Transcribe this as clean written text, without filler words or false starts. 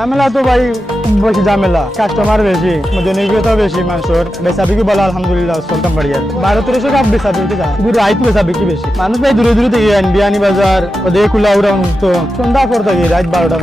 ঝামেলা তো ভাই বেশি ঝামেলা, কাস্টমার বেশি, জনপ্রিয়তা বেশি, মানুষের বেচা বিক্রি বলা আলহামদুলিল্লাহ চলতাম বাড়িয়া 12-1300 কাপ বেচা বিক্রি যায়, শুধু রাইত বেচা বিক্রি বেশি। মানুষ ভাই দূরে দূরে থেকে বিয়ানি বাজার ওদের কুলা উড়া মুক্ত সন্ধ্যা পর থেকে রাত 12টা।